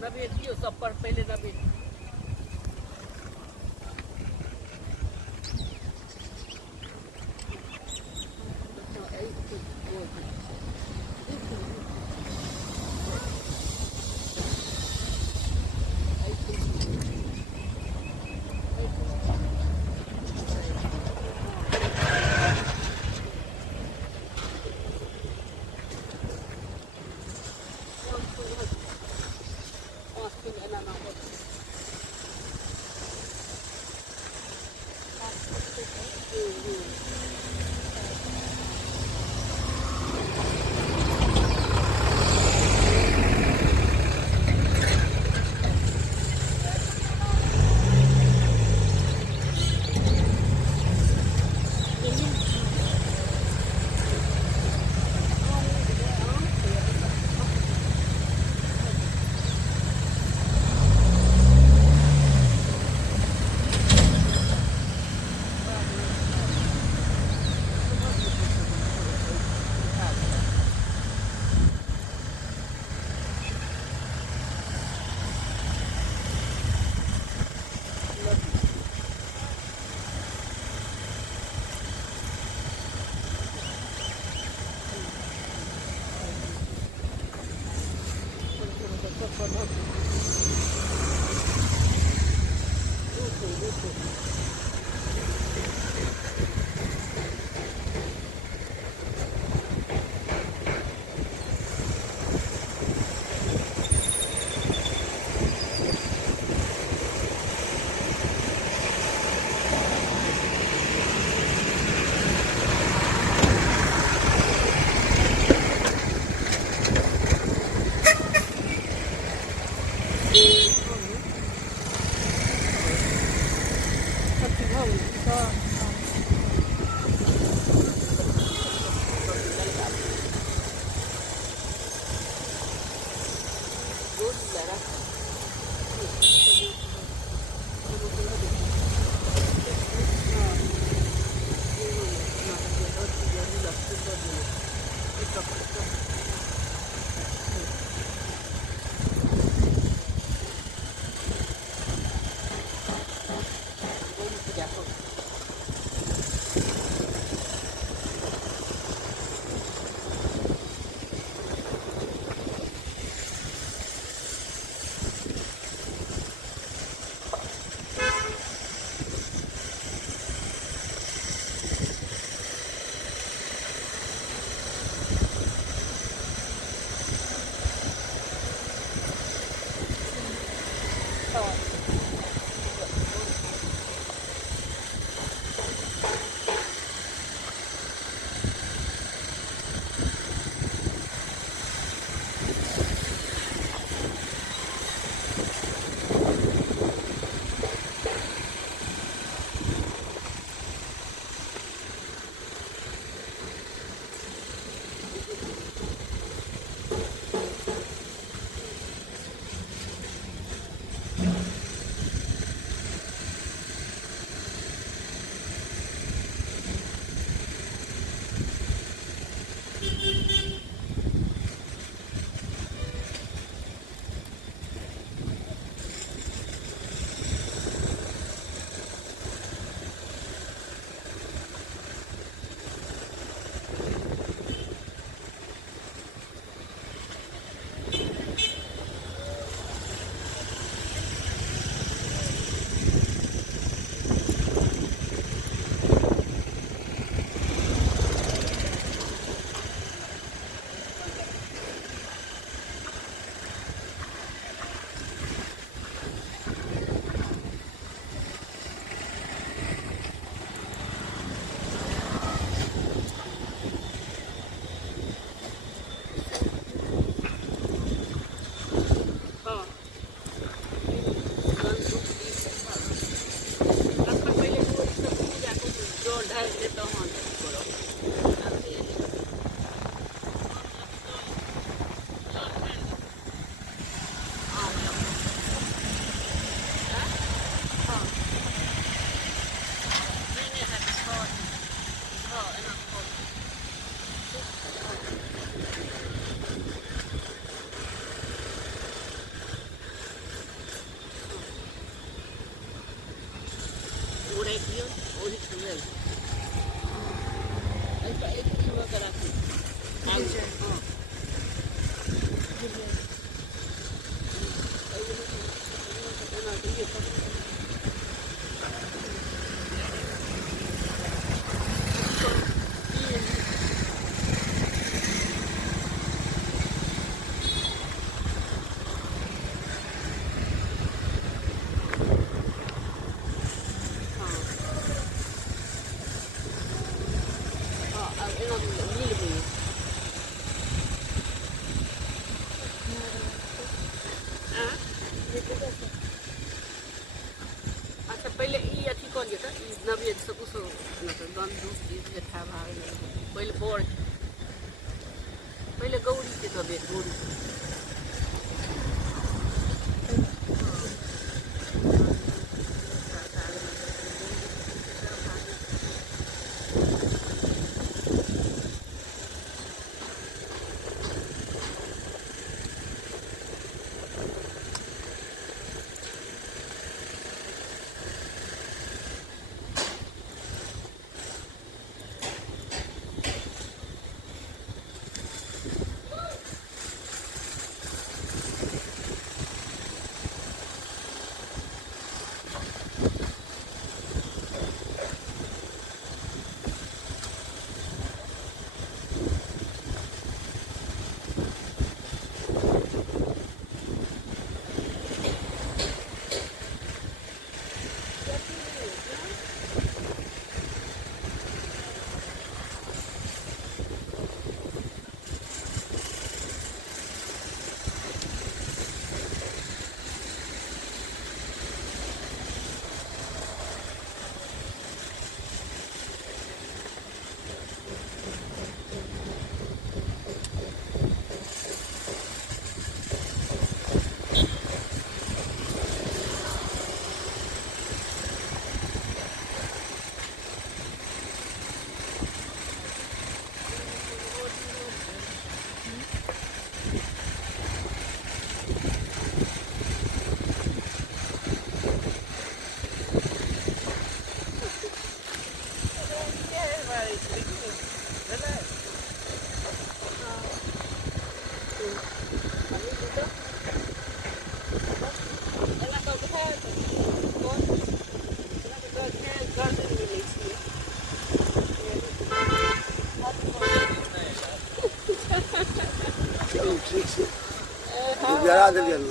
Nabil, you super pele Nabil. जरा दिलिए ना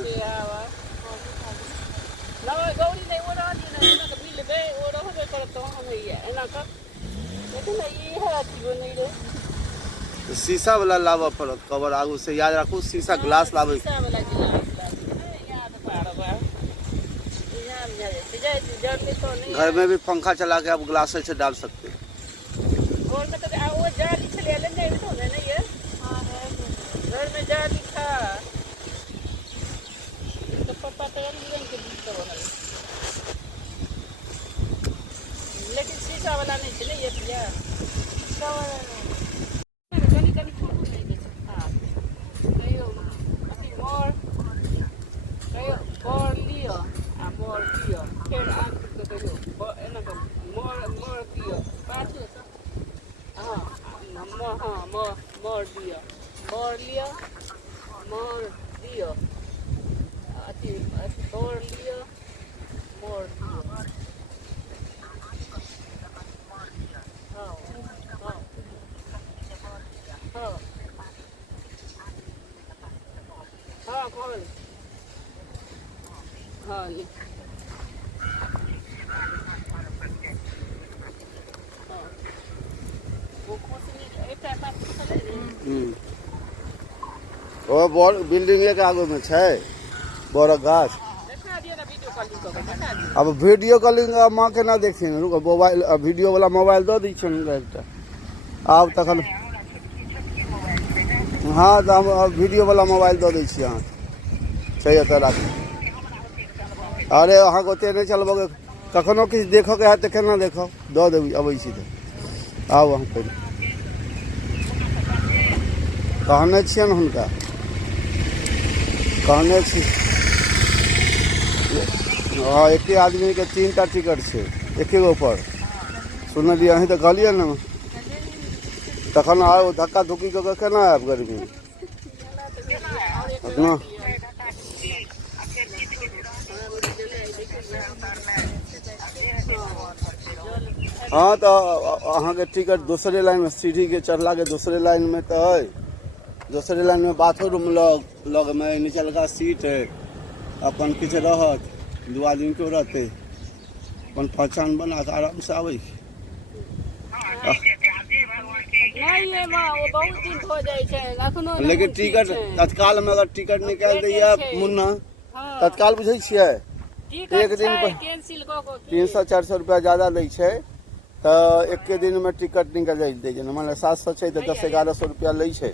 ना गौरी नहीं वो रहा नहीं ना कभी ले बे वो रहा बे कर तो हम ही है ना का लेकिन ये है कि नहीं रे शीशा वाला लावा पड़त कवर आगू से याद रखू शीशा ग्लास लावे शीशा वाला गिलास याद पाड़बा याद जाए जल्दी तो नहीं घर में भी पंखा चला के आप ग्लास से डाल सकते हैं और में तो वो जाली चले ले नहीं तो नहीं है हां घर में जाली था तो पापा तो रंग के बीच तो बना लेकिन शीशा वाला नहीं चले ये भैया शीशा वाला कनी कनी फोटो नहीं दे सकता कहियो अभी मोर लियो आ मोर लियो फिर आंख को कहियो एना को मोर लियो पाछू हां मोर लियो अति मोर लियो मोर लियो हाँ कौन हाँ ले वो कुछ एक टाइम पर चले ओ बड़ बिल्डिंग के आगू में छै बड़ गाछ देखा दिए ना वीडियो कॉलिंग को देखा दिए अब वीडियो कॉलिंग माँ के ना देखिन रुको मोबाइल वीडियो वाला मोबाइल दो दी छन एकटा आब तखन हाँ तो हम वीडियो वाला मोबाइल दो दी छी अहाँ छै एतऽ राखू अरे अहाँ को ओते नहीं चलबोगे कखनो किछु देखो के है तो केना देखो दो देबी अबै छी तऽ आउ अहाँ पहले कहने छियनि हुनका कहने छी हाँ एके आदमी के 3टा टिकट छै एके गो पर सुनलिए अहीं तऽ कहलिए ने तखन आओ धक्का धुक्की कऽ के केना आयब गर्मी अपना हाँ तो अहाँ के टिकट दूसरे लाइन में सीढ़ी के चढ़ला के दूसरे लाइन में तो है दूसरे लाइन में बाथरूम लग में नीचलका सीट है अपन किछु रहत 2 आदमी के रहते अपन पहचान बना के आराम से आवे नहीं ये मां वो बहुत दिन हो जाए छै अखनो लेकिन टिकट तत्काल में अगर टिकट निकाल दैया मुन्ना तत्काल बुझै छियै एक दिन पर कैंसिल क को 300-400 रुपया ज्यादा दै छै तो एक के दिन में टिकट निकल जाए जेना मान 700 छै तो 10-1100 रुपया लै छै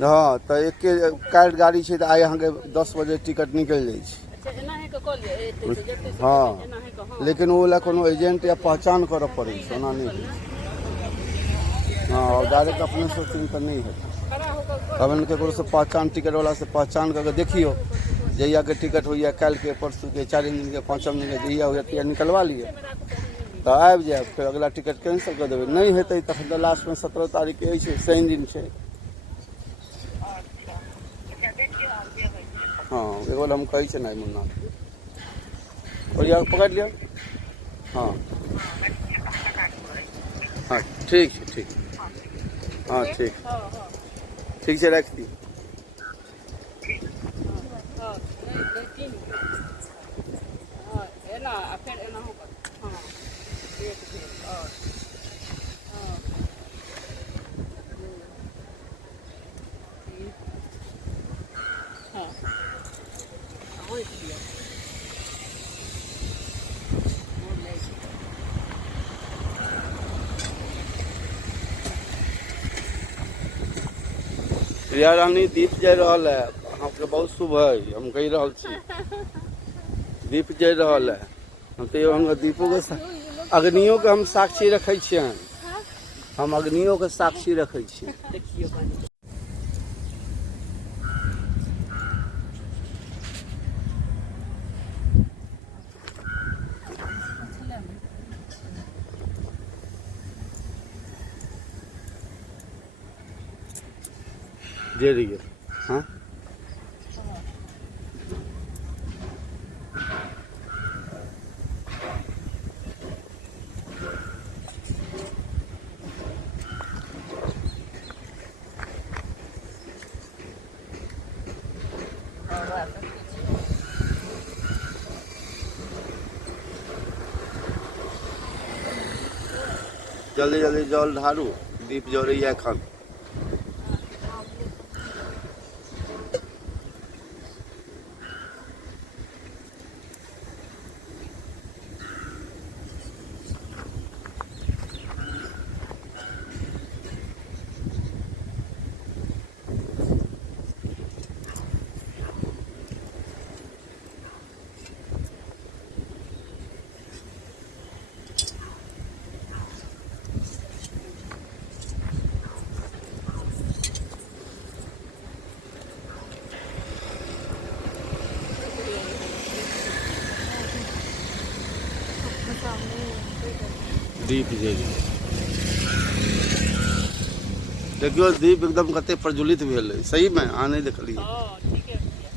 हाँ तो एक के काल्हि गाड़ी छै तो आइ अहाँ के 10 बजे टिकट निकल जाए छै अच्छा एना है के कॉल एते से जते से हाँ एना है के लेकिन वो ला कोनो एजेंट या पहचान करऽ पड़ै छै ओना नहीं हाँ डायरेक्ट अपने से चिंता नहीं है खड़ा होकर अब केकरो से पहचान टिकट वाला से पहचान करके देखियो जहिया के टिकट होइया कल के परसों के 4 दिन के 5 दिन के जहिया होइया तहिया निकलवा लिए तो आबि जाए फिर अगला टिकट कैंसिल कर देबै नहीं हेतै तखन तो लास्ट में 17 तारीख के छै शनि दिन छै हाँ एगो हम कहै छै ना मुन्ना और या पकड़ लियो हाँ हाँ ठीक है ठीक हाँ ठीक ठीक से रख दी हां नहीं हां एना फिर एना होगा हां एक दिन और हां हां वही दिया प्रिया रानी दीप जल रहल है अहाँके बहुत शुभ है हम कहि रहल छी दीप जल रहल है हम तो हम दीपो के अग्नियों के हम साक्षी रखे छियनि हम अग्नियों के साक्षी रखे छियै देखियो दे रहिए हाँ बढ़ा सकते छी। जल्दी जल्दी जल ढारू, दीप जरैया एखन। दीप जरि देखियो दीप एकदम कते प्रज्वलित भेल है, सही में अहाँ नहीं देखलिए। हाँ ठीक है भैया।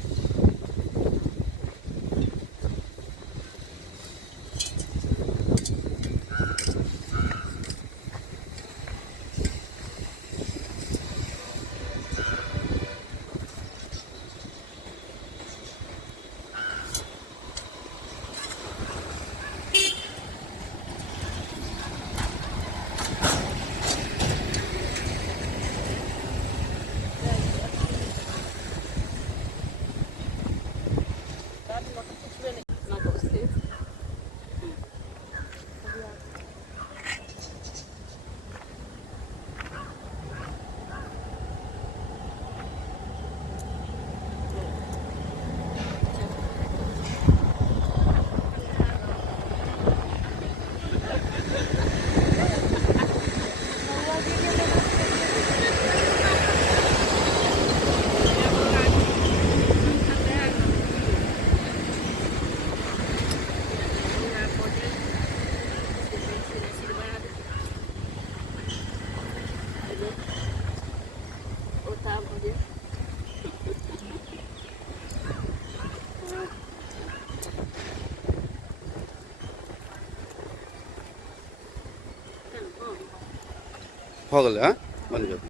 ना तो उससे हो गए, हाँ बन गया।